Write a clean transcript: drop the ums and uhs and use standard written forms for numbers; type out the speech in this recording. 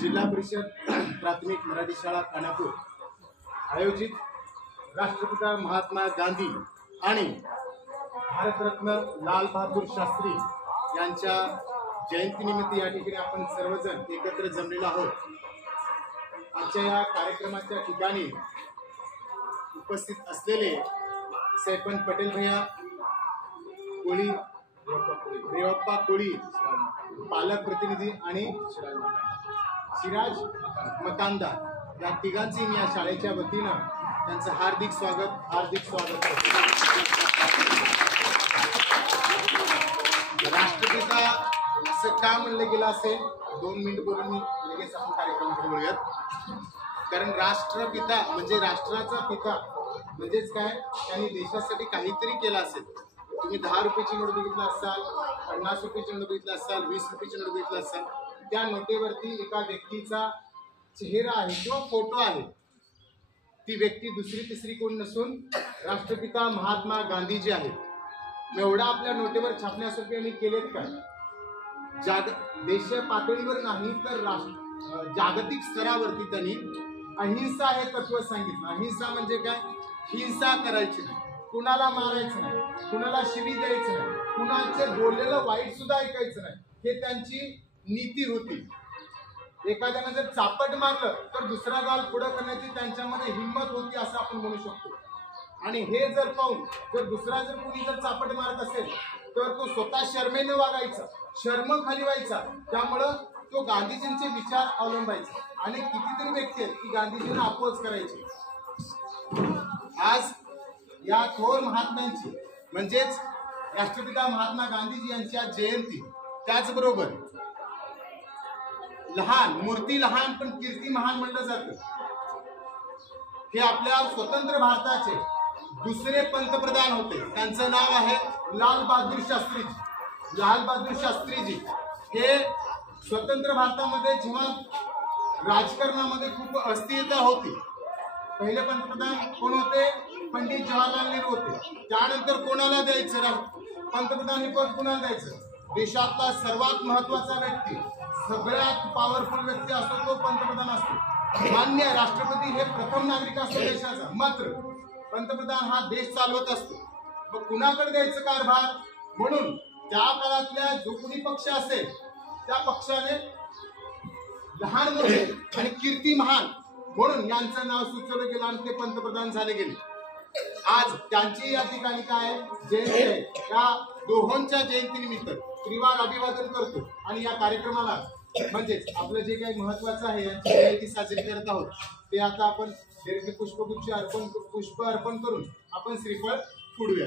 जिल्हा परिषद प्राथमिक मराठी शाळा खानापूर आयोजित राष्ट्रपिता महात्मा गांधी आणि भारतरत्न लाल बहादूर शास्त्री यांच्या जयंतीनिमित्त या ठिकाणी आपण सर्वजण एकत्र जमलेलो आहोत। आजच्या या कार्यक्रमाच्या ठिकाणी उपस्थित असलेले सैफन पटेल भैया कोळी, रेवप्पा कोळी, पालक प्रतिनिधी आणि सिराज मकानदार या तिघांची मी या शाळेच्या वतीनं त्यांचं हार्दिक स्वागत करतो। राष्ट्रपिता असं का म्हणलं गेलं असेल 2 मिनिट बोलून मी लगेच आपण कार्यक्रमाकडे वळूयात। कारण राष्ट्रपिता म्हणजे राष्ट्राचा पिता म्हणजेच काय, त्यांनी देशासाठी काहीतरी केलं असेल। तुम्ही 10 रुपयाची नोट बघितला असाल, 50 रुपयाची नोट बघितला असाल, 20 रुपयाची नोट बघितला असाल, त्या नोटेवरती एका व्यक्तीचा चेहरा आहे किंवा फोटो आहे। ती व्यक्ती दुसरी तिसरी कोण नसून राष्ट्रपिता महात्मा गांधीजी आहेत। एवढा आपल्या नोटेवर छापण्यासाठी यांनी केलेत काय, देश पातळीवर नाही तर जागतिक स्तरावरती त्यांनी अहिंसा हे तत्व सांगितलं। अहिंसा म्हणजे काय, हिंसा करायची नाही, कुणाला मारायचं नाही, कुणाला शिवी द्यायचं नाही, कुणाचे बोललेलं वाईट सुद्धा ऐकायचं नाही, हे त्यांची नीती होती। एखाद्याने जर चापट मारलं तर दुसरा गाल पुढे करण्याची त्यांच्यामध्ये हिंमत होती असं आपण म्हणू शकतो। आणि हे जर पाहून जर दुसरा जर कुणी जर चापट मारत असेल तर तो स्वतः शर्मेने वागायचा, शर्म खाली व्हायचा, त्यामुळं तो गांधीजींचे विचार अवलंबायचा। आणि कितीतरी व्यक्ती आहेत की गांधीजींना अपोज करायचे। आज या थोर महात्म्यांची म्हणजेच राष्ट्रपिता महात्मा गांधीजी यांची आज जयंती, त्याचबरोबर लहान मूर्ती लहान पण कीर्ती महान म्हणलं जातं। हे आपल्या स्वतंत्र भारताचे दुसरे पंतप्रधान होते, त्यांचं नाव आहे लाल बहादूर शास्त्रीजी। लाल बहादूर शास्त्रीजी हे स्वतंत्र भारतामध्ये जेव्हा राजकारणामध्ये खूप अस्थिरता होती, पहिले पंतप्रधान कोण होते, पंडित जवाहरलाल नेहरू होते। त्यानंतर कोणाला द्यायचं पंतप्रधान हे पद, कोणाला द्यायचं, देशातला सर्वात महत्वाचा व्यक्ती, सगळ्यात पॉवरफुल व्यक्ती असतो तो पंतप्रधान असतो। मान्य राष्ट्रपती हे प्रथम नागरिक असतो देशाचा, मात्र पंतप्रधान हा देश चालवत असतो। मग कुणाकडे द्यायचं कारभार, म्हणून त्या काळातल्या जो कोणी पक्ष असेल त्या पक्षाने लहान मोठे आणि कीर्ती महान म्हणून यांचं नाव सुचवलं गेलं आणि ते पंतप्रधान झाले गेले। आज त्यांची या ठिकाणी काय जयंती आहे, त्या दोहोंच्या जयंतीनिमित्त त्रिवार अभिवादन करतो आणि या कार्यक्रमाला म्हणजेच आपलं जे काही महत्वाचं आहे यांची जयंती साजरी करत आहोत ते आता आपण पुष्प अर्पण करून आपण श्रीफळ फोडूया।